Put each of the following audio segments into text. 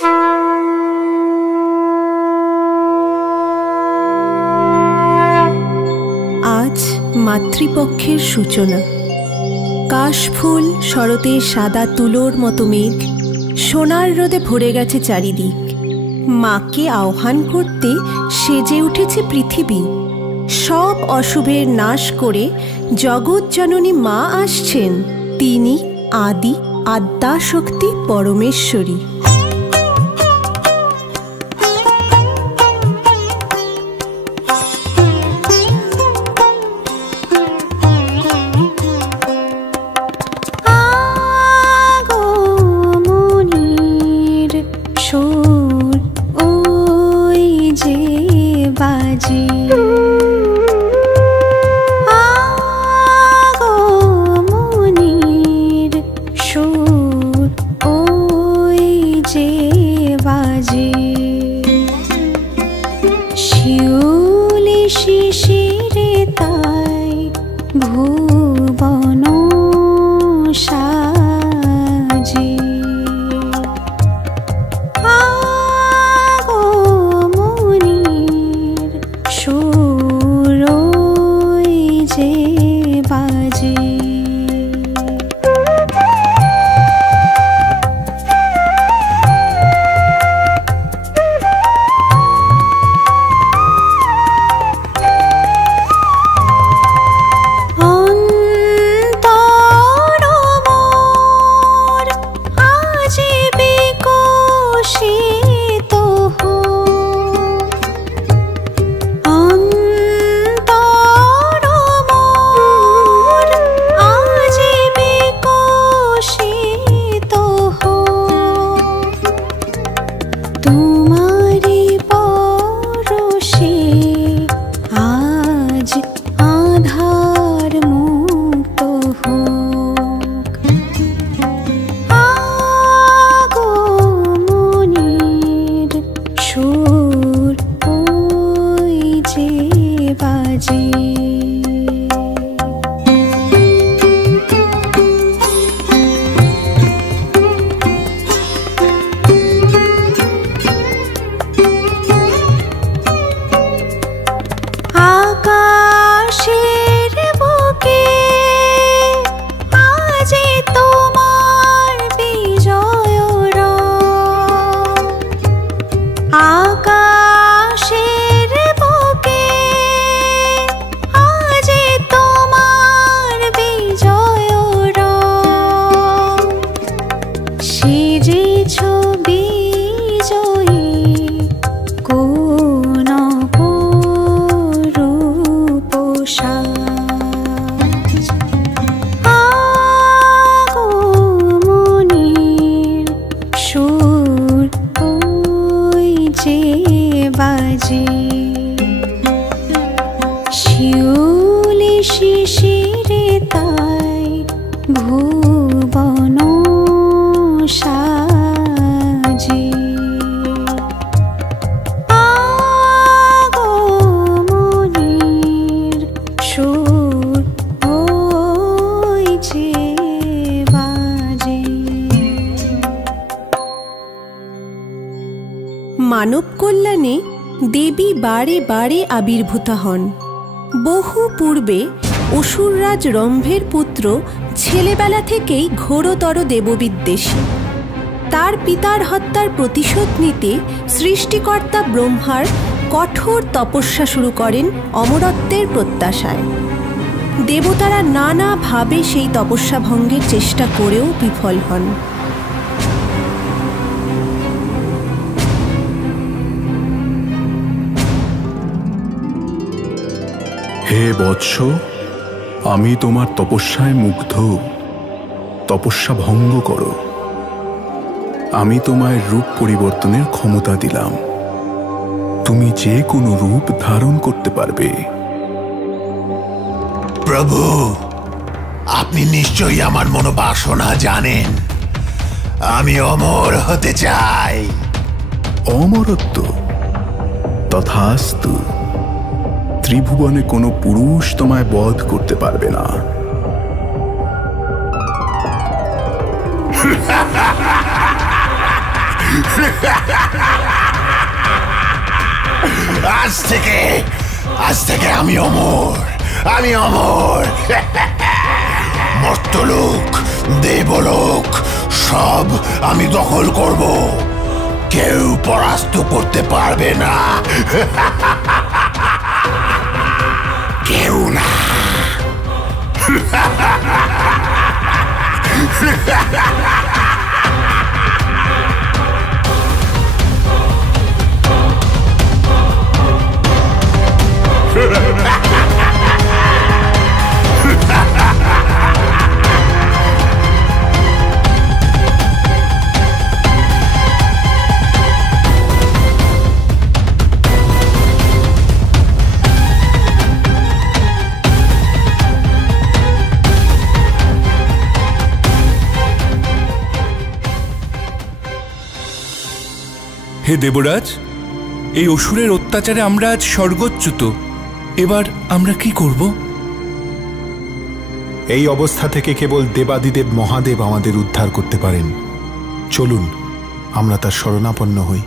আজ মাতৃপক্ষের সূচনা। কাশফুল শরতের সাদা তুলোর মতো মেঘ সোনার রোদে ভরে গেছে চারিদিক। মাকে আহ্বান করতে সেজে উঠেছে পৃথিবী। সব অশুভের নাশ করে জগৎ জননী মা আসছেন। তিনি আদি আদ্যাশক্তি পরমেশ্বরী। মানব কল্যাণে দেবী বারে বারে আবির্ভূতা হন। বহু পূর্বে অসুররাজ রম্ভের পুত্র ছেলেবেলা থেকেই ঘোরতর দেববিদ্বেষী। তার পিতার হত্যার প্রতিশোধ নিতে সৃষ্টিকর্তা ব্রহ্মার কঠোর তপস্যা শুরু করেন অমরত্বের প্রত্যাশায়। দেবতারা নানাভাবে সেই তপস্যা ভঙ্গের চেষ্টা করেও বিফল হন। হে বৎস, আমি তোমার তপস্যায় মুগ্ধ। তপস্যা ভঙ্গ করো। আমি তোমায় রূপ পরিবর্তনের ক্ষমতা দিলাম। তুমি যে কোনো রূপ ধারণ করতে পারবে। প্রভু, আপনি নিশ্চয়ই আমার মনোবাসনা জানেন। আমি অমর হতে চাই। অমরত্ব? তথাস্তু। ত্রিভুবনে কোনো পুরুষ তোমায় বধ করতে পারবে না। আজ থেকে আমি অমর, আমি অমর। মর্তলোক, দেবলোক সব আমি দখল করব, কেউ পরাস্ত করতে পারবে না, কেউ না। হে দেবরাজ, এই অসুরের অত্যাচারে আমরা আজ স্বর্গচ্যুত। এবার আমরা কি করব? এই অবস্থা থেকে কেবল দেবাদিদেব মহাদেব আমাদের উদ্ধার করতে পারেন। চলুন আমরা তার শরণাপন্ন হই।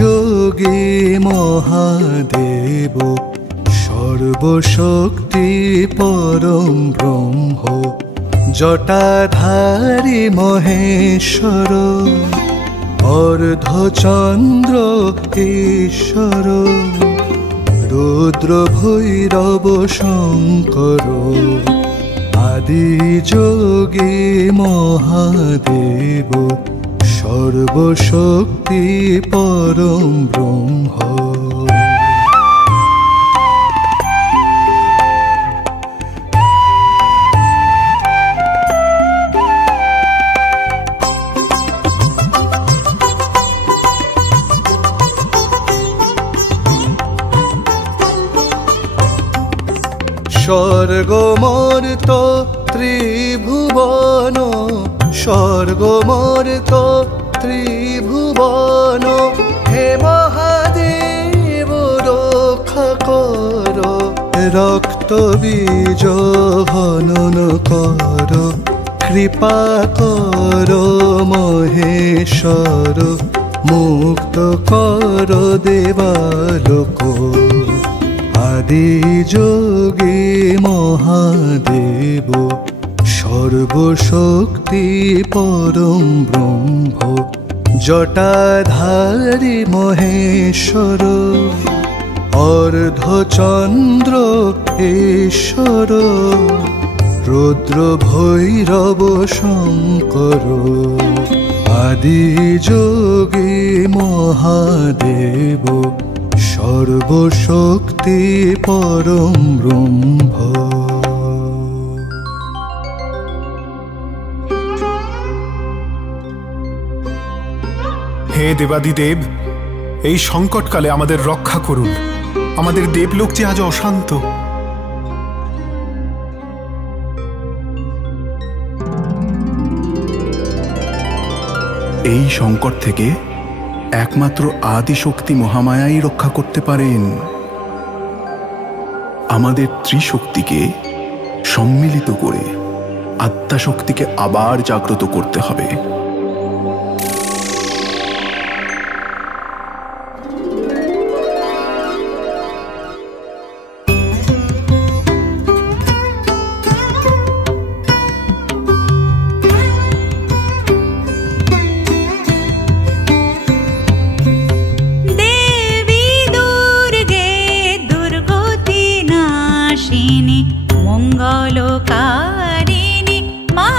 যোগে মহাদেব সর্বশক্তি পরম ব্রহ্ম, জটাধারী মহেশ্বর, অর্ধচন্দ্র ঈশ্বর, রুদ্র ভৈরব শঙ্কর, আদি যোগে মহাদেব সর্বশক্তি পরম ব্রহ্ম। স্বর্গমর্ত ত্রিভুবন, স্বর্গমর্ত ত্রিভুবন, হে মহাদেব রক্ষা কর, রক্ত বীজ হনন কর, কৃপা কর মহেশ্বর, মুক্ত কর দেবালোক। আদি যোগে মহাদেব সর্বশক্তি পরম ব্রহ্ম, জটাধারী মহেশ্বর, অর্ধচন্দ্র ঈশ্বর, রুদ্র ভৈরব শঙ্কর, আদি যোগে মহাদেব সর্বশক্তি পরম ব্রহ্ম। হে দেবাদিদেব, এই সংকটকালে আমাদের রক্ষা করুন। আমাদের দেবলোক যে আজ অশান্ত। এই সংকট থেকে একমাত্র আদিশক্তি মহামায়াই রক্ষা করতে পারেন। আমাদের ত্রিশক্তিকে সম্মিলিত করে আত্মাশক্তিকে আবার জাগ্রত করতে হবে। মঙ্গলকারিণী মা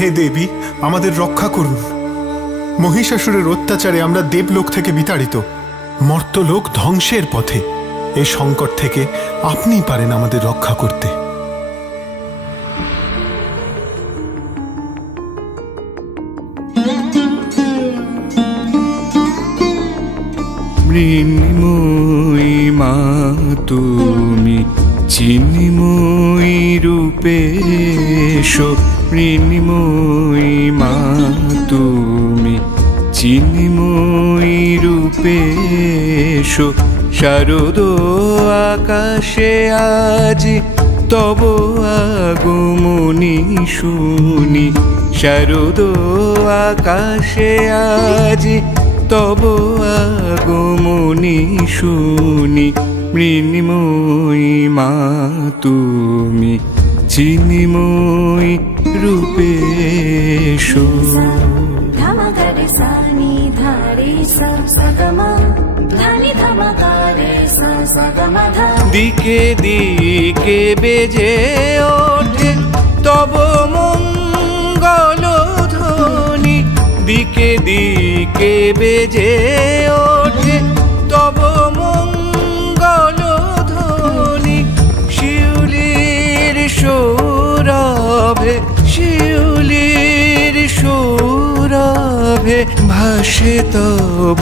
হে দেবী, আমাদের রক্ষা করুন। মহিষাসুরের অত্যাচারে আমরা দেবলোক থেকে বিতাড়িত, মর্তলোক ধ্বংসের পথে। এই সংকট থেকে আপনিই পারেন আমাদের রক্ষা করতে। মৃন্ময়ী মা তুমি, চিন্ময়ী রূপে এসো। মৃন্ময়ী মা তুমি, চিন্ময়ী রূপে এসো। শারদ আকাশে আজ তব আগমনী শুনি। শারদ আকাশে আজ তব আগমনী শুনি। মৃন্ময়ী মা তুমি, চিন্ময়ী রূপে এসো। দিকে দিকে বেজে ওঠে তব মঙ্গল ধ্বনি। দিকে দিকে বেজে ওঠে তব মঙ্গল ধ্বনি। শিউলির সৌরভে, শিউলির সৌরভে ভাসে তব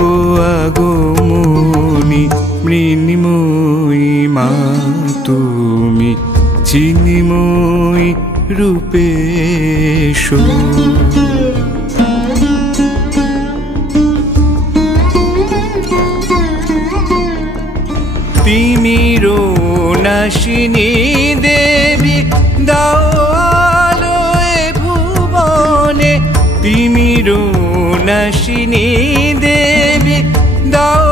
আগমনী। মৃন্ময়ী মা তুমি, চিন্ময়ী রূপে এসো। তিমির নাশিনী দেবী, দাও আলোয় ভুবনে। তিমির নাশিনী দেবী, দাও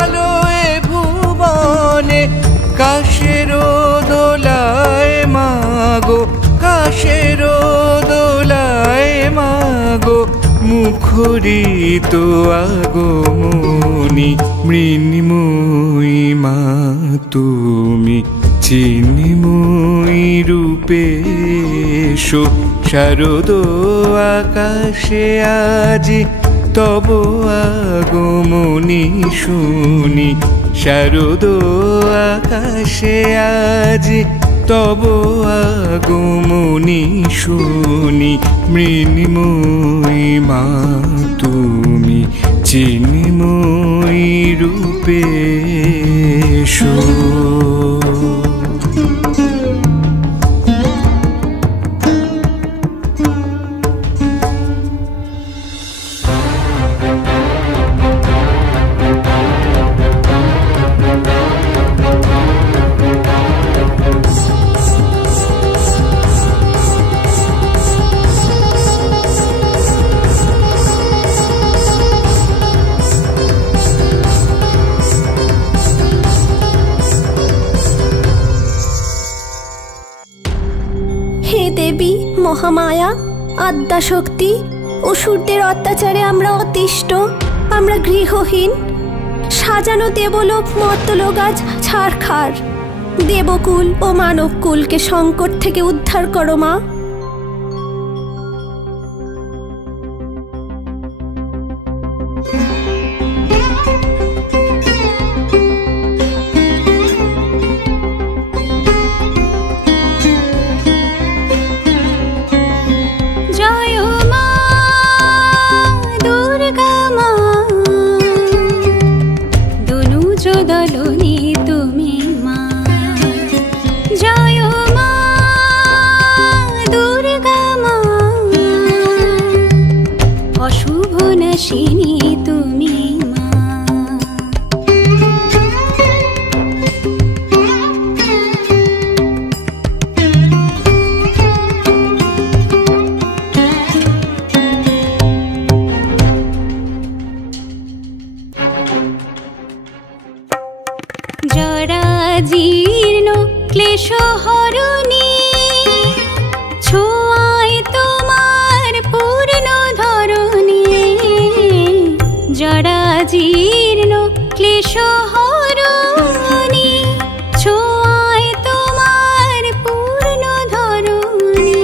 আলোয় ভুবনে। কাশের দোলায় মাগো, কাশের দোলায় মাগো। মুখরিত আগমনী। মৃন্ময়ী মা তুমি, চিন্ময়ী রূপে এসো। শারদ আকাশে আজ তব আগমনী শুনি। শারদ আকাশে আজ তব আগমনী শুনি। মৃন্ময়ী মা তুমি, চিন্ময়ী রূপে এসো। মহামায়া, আদ্যাশক্তি, অসুরদের অত্যাচারে আমরা অতিষ্ঠ, আমরা গৃহহীন। সাজানো দেবলোক মর্তলোক আজ ছারখার। দেবকুল ও মানবকুলকে সংকট থেকে উদ্ধার করো মা। জীর্ণ ক্লেশ হরণী, ছোঁয়ায় তোমার পূর্ণ ধরণী। জরা জীর্ণ ক্লেশ হরণী, ছোঁয়ায় তোমার পূর্ণ ধরণী।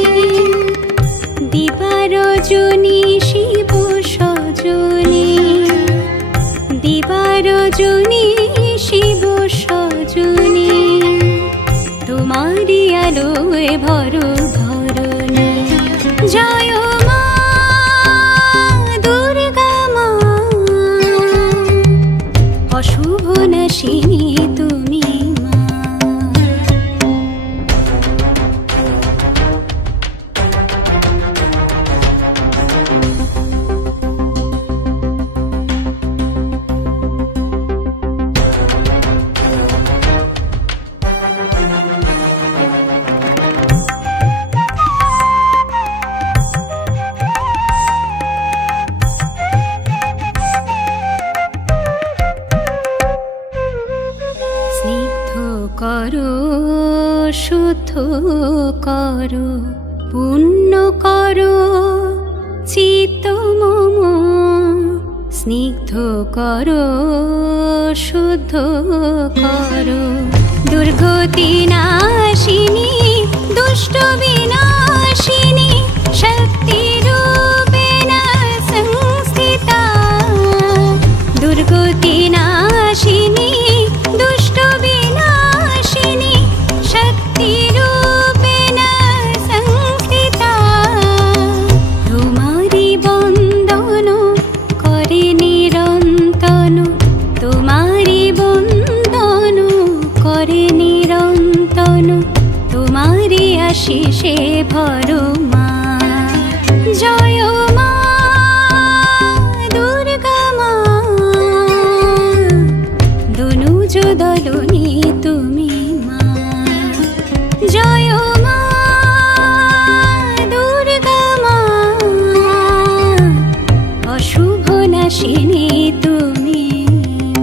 আলোয় ভরো ধরণী। জয় মা দুর্গা মা, অশুভ নাশিনী তুমি মা। করো শুদ্ধ করো, পুণ্য করো চিত্ত মম। স্নিগ্ধ করো শুদ্ধ করো, দুর্গতি নাশিনী দুষ্ট বিনাশিনী, শক্তি রূপেণ সংস্থিতা। দুর্গতি নাশিনী দুষ্ট বিনাশিনী, শক্তি রূপেণ সংস্থিতা। তোমারি বন্দন করে নিরন্তন, তোমারি বন্দন করে নিরন্তন, তোমারি আশিসে ভরো মা। জয় মা দুর্গা মা, দনুজ দলনী তুমি মা। জয় মা দুর্গা মা, অশুভ নাশিনী তুমি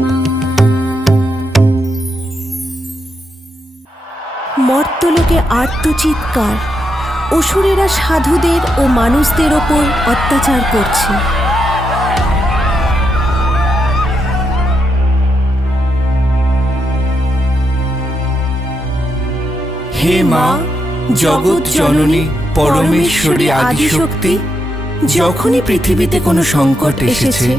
মা। মর্তলোকে আর্তচিৎকার, অসুরেরা সাধুদের ও মানুষদের ওপর অত্যাচার করছে। হে মা জগৎ জননী পরমেশ্বরী আদিশক্তি, যখনই পৃথিবীতে কোনো সংকট এসেছে,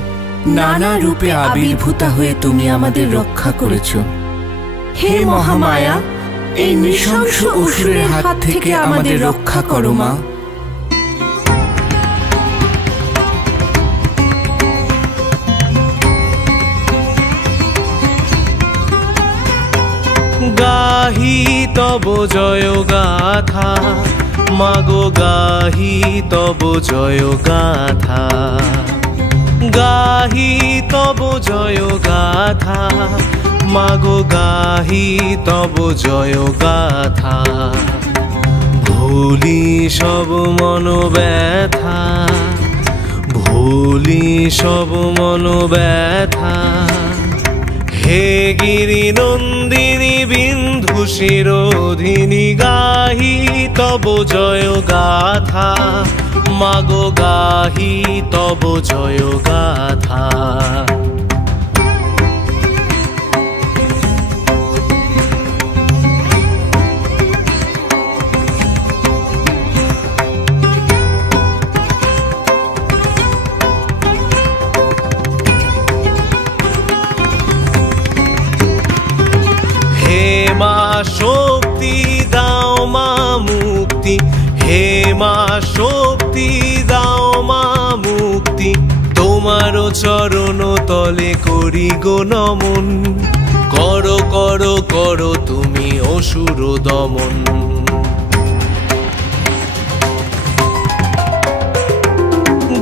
নানা রূপে আবির্ভূতা হয়ে তুমি আমাদের রক্ষা করেছ। হে মহামায়া, এই নৃশংস অসুরের হাত থেকে আমাদের রক্ষা করো মা। গাহি তব জয় গাথা, মাগো গাহি তব জয় গাথা। গাহি তব জয় গাথা, মাগো গাহি তব জয় গাথা। ভুলি সব মন ব্যথা, ভুলি সব মন ব্যথা। হে গিরি নন্দিনী বিন্ধু শিরোধিনী, গাহি তব জয় গাথা, মাগো গাহি তব জয় গাথা। হে মা শক্তি দাও মা মুক্তি, হে মা শক্তি দাও মা মুক্তি। তোমার চরণ তলে করি গো নমন, করো করো করো তুমি অসুর দমন।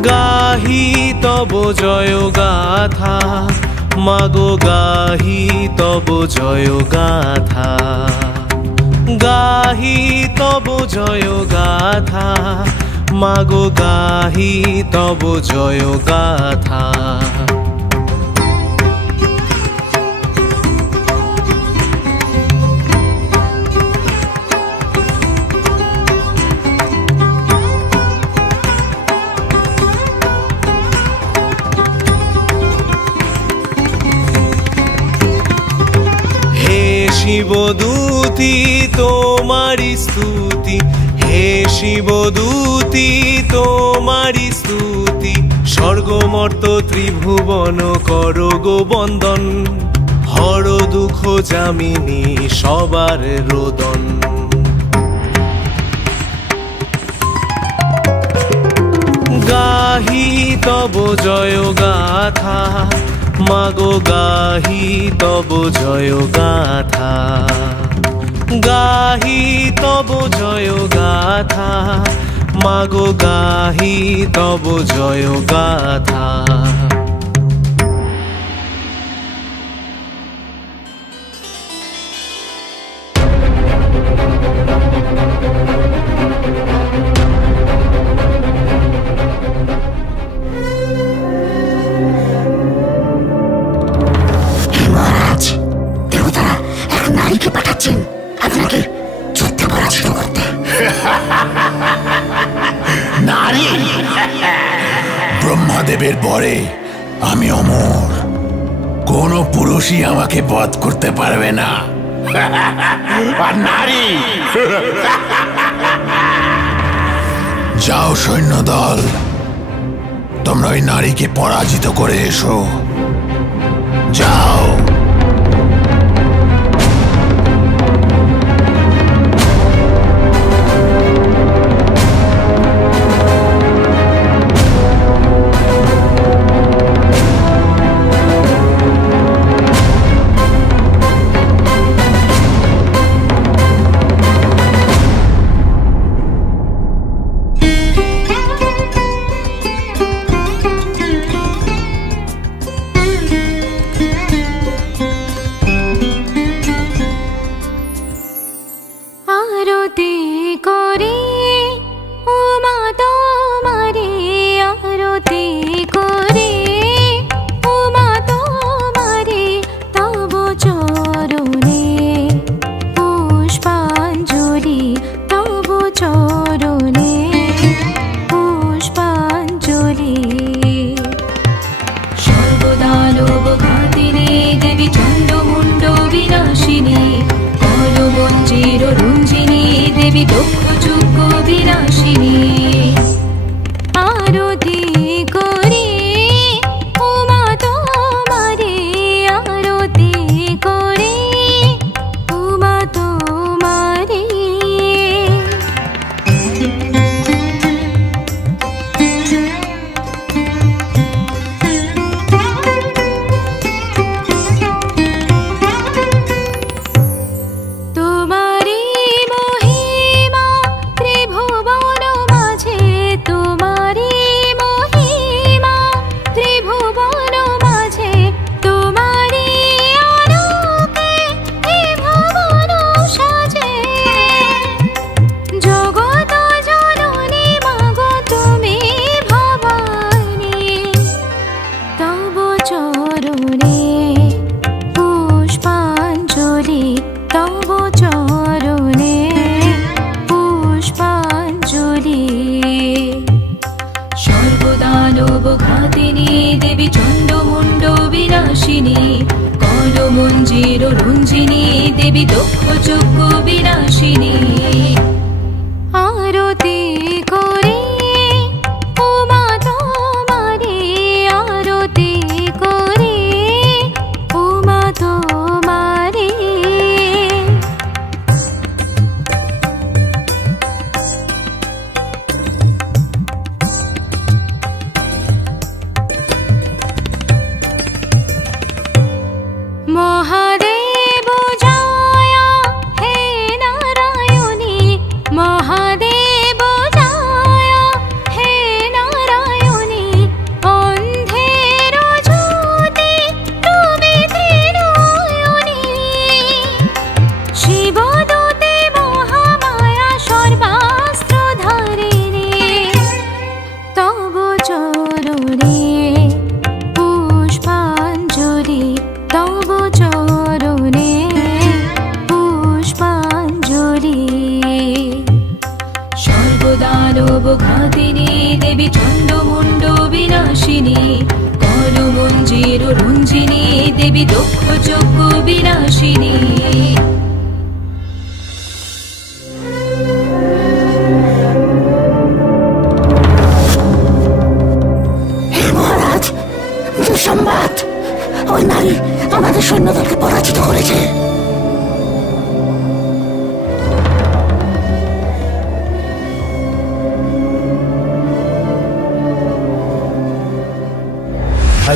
গাহি তব জয় গাথা, মাগো গাহি তব জয় গাথা। গাহি তব জয় গাথা, মাগো গাহি তব জয় গাথা। শিবদূতি তোমারি স্তুতি, হে শিবদূতি তোমারি স্তুতি। স্বর্গমর্ত ত্রিভুবন করো গো বন্দন, হর দুঃখ যামিনী সবার রোদন। গাহি তব জয় গাথা, মাগো গাহি তব জয় গাথা, গাহি তব জয় গাথা, মাগো গাহি তব জয় গাথা। পাঠাচ্ছেন আপনাকে যুদ্ধে পরাজিত করতে। নারী, ব্রহ্মাদেবের পরে আমি অমর, কোন পুরুষই আমাকে বধ করতে পারবে না। আর নারী, যাও সৈন্যদল, তোমরা ওই নারীকে পরাজিত করে এসো, যাও।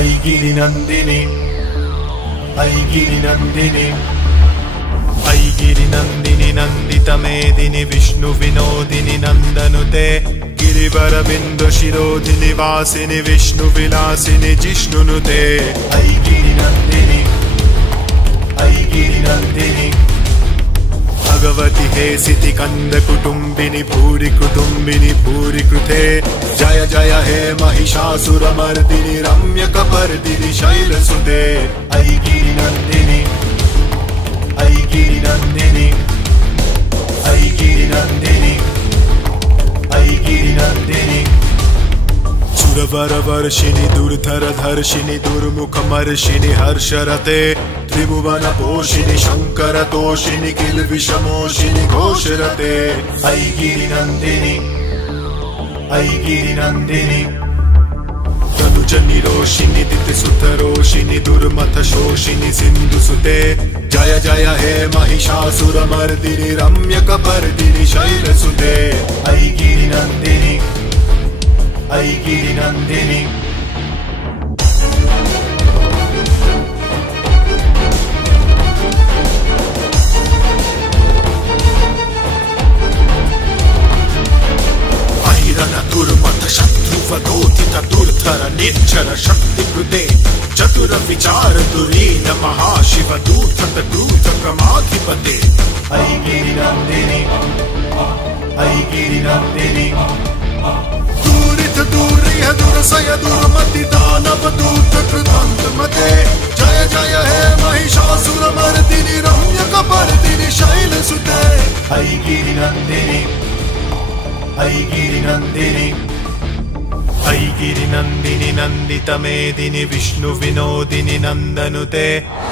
ऐ गिरिनन्दिनी ऐ गिरिनन्दिनी ऐ गिरिनन्दिनी नन्दितमेदिनि विष्णु विनोदिनि नन्दनुते गिरिवरबिन्दु शिरोधिनि वासिनि विष्णु विलासिनि जिष्णुनुते ऐ गिरिनन्दिनि ऐ गिरिनन्दिनि भगवति हे सिति कंद कुटुम्बिनि भूरि कुटुम्बिनि भूरि कृते जय जय हे महिषासुरमर्दिनि रम्यकपर्दिनि शैलसुते ऐ गिरिनन्दिनि ऐ गिरिनन्दिनि ऐ गिरिनन्दिनि ऐ गिरिनन्दिनि सुरवरवर्षिणि दुर्धरधर्षिणि दुर्मुखमर्षिणि हर्षरते त्रिभुवनपोषिणि शङ्करतोषिणि किल्बिषमोषिणि घोषरते ऐ गिरिनन्दिनि ऐ गिरिनन्दिनि तनुजनिरोषिणि दितिसुतरोषिणि दुर्मथशोषिणि सिन्धुसुते जय जय हे महिषासुरमर्दिनि रम्यकपर्दिनि शैलसुते ऐ गिरिनन्दिनि ऐ गिरिनन्दिनि दुर्मथ शत्रुवदोदित दुर्धर निर्जर शक्तिकृते चतुर विचार दुरीन महाशिव दूतत दूत क्रमाधिपते ऐ गिरिनन्दिनि ऐ गिरिनन्दिनि दूरित दूरिह दुरसय दुर्मति दानव दूत कृतान्तमते जय जय हे महिषासुरमर्दिनि रम्यकपर्दिनि शैलसुते ऐ गिरिनन्दिनि ऐ गिरिनन्दिनि ऐ गिरिनन्दिनि नन्दितमेदिनि विष्णु विनोदिनि नन्दनुते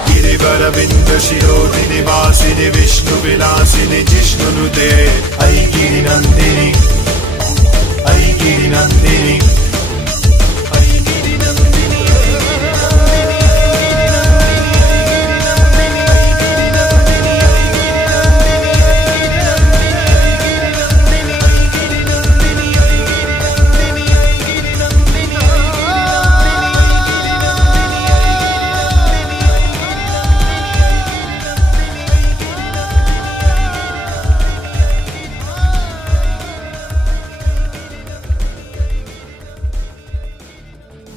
गिरिवरबिन्द शिरोधिनि वासिनि विष्णु विलासिनि जिष्णुनुते ऐ गिरिनन्दिनि ऐ गिरिनन्दिनि ऐ गिरिनन्दिनि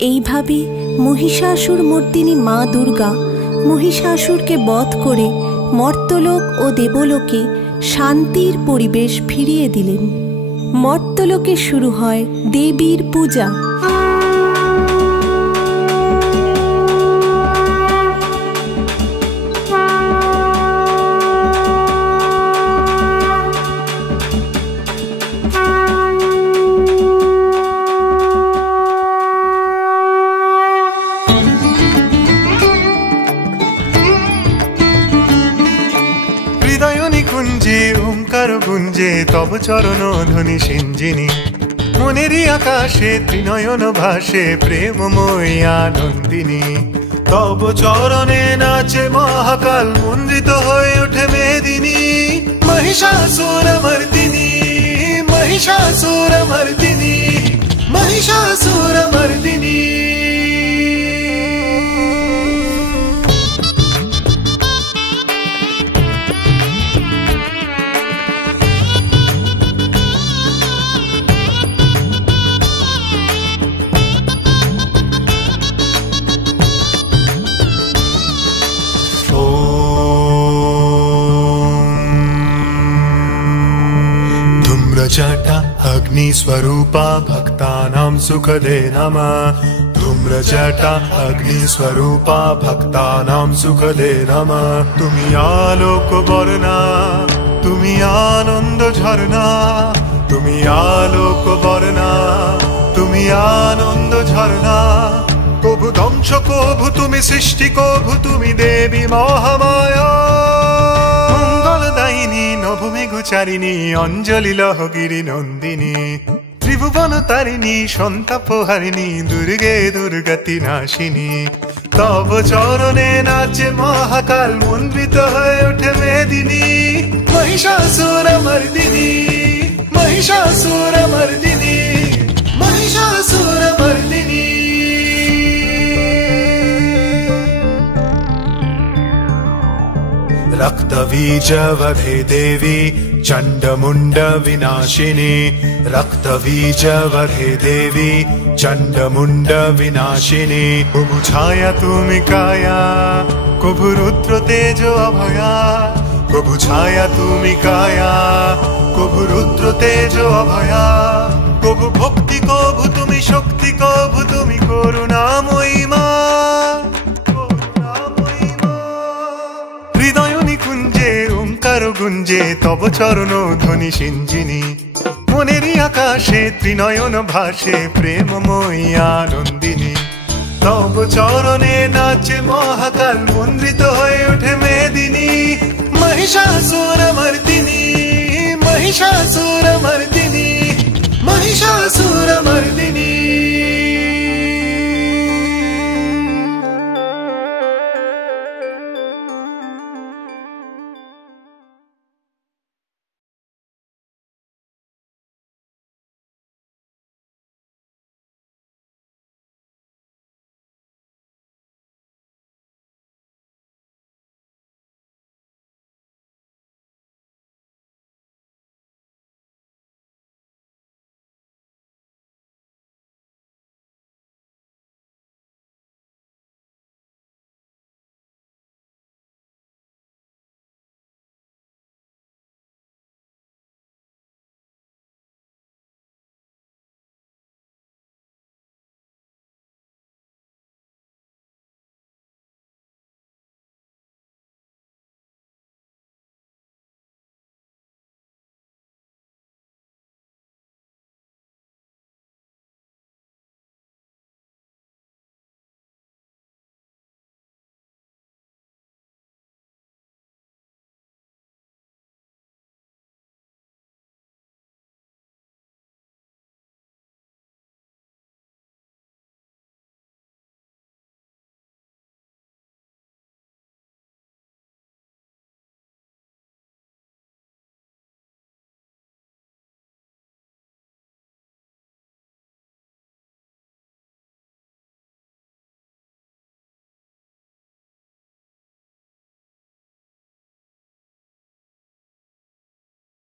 এইভাবে মহিষাসুর মর্দিনী মা দুর্গা মহিষাসুরকে বধ করে মর্ত্যলোক ও দেবলোকে শান্তির পরিবেশ ফিরিয়ে দিলেন। মর্ত্যলোকে শুরু হয় দেবীর পূজা। ओंकार गुंजे तब चरण ध्वनि सिंजिनी मनेरी आकाशे त्रिनयन भाषे प्रेममयी आनंदिनी तब चरणे नाचे महाकाल मुंदित हये उठे मेदिनी महिषासुरमर्दिनी महिषासुरमर्दिनी महिषासुरमर्दिनी धूम्रजटा अग्निस्वरूपा भक्तानां सुखदे नमः धूम्रजटा अग्निस्वरूपा भक्तानां सुखदे नमः तुमी आलोक बरना तुमी आनंद झरना तुमी आलोक बरना तुमी आनंद झरना कभु ध्वंस कभु तुमी सृष्टि कभु तुमी देवी महामाया मंगलदायिनी नभमेघुचारिणी अंजलि लह गिरिनन्दिनी त्रिभुवन तारिणी सन्तापहारिणी दुर्गे दुर्गति नाशिनी तब चरणे नाचे महाकाल मुंदित हये उठे मेदिनी महिषासुरमर्दिनी महिषासुरमर्दिनी महिषासुरमर्दिनी रक्तबीजवधे देवी चण्डमुण्ड विनाशिनी रक्तबीजवधे देवी चण्डमुण्ड विनाशिनी कभु छाया तुमि काया कभु रुद्र तेज अभया कभु छाया तुमि काया कभु रुद्र तेज अभया कभु भक्ति कभु तुमि शक्ति कभु तुमि करुणामयी मा हृदय निकुञ्जे ओंकार गुञ्जे तब चरण ध्वनि सिञ्जिनी मनेरी आकाशे त्रिनयन भाषे प्रेममयी आनन्दिनी तब चरणे नाचे महाकाल मन्दित हये ओठे मेदिनी महिषासुर मर्दिनी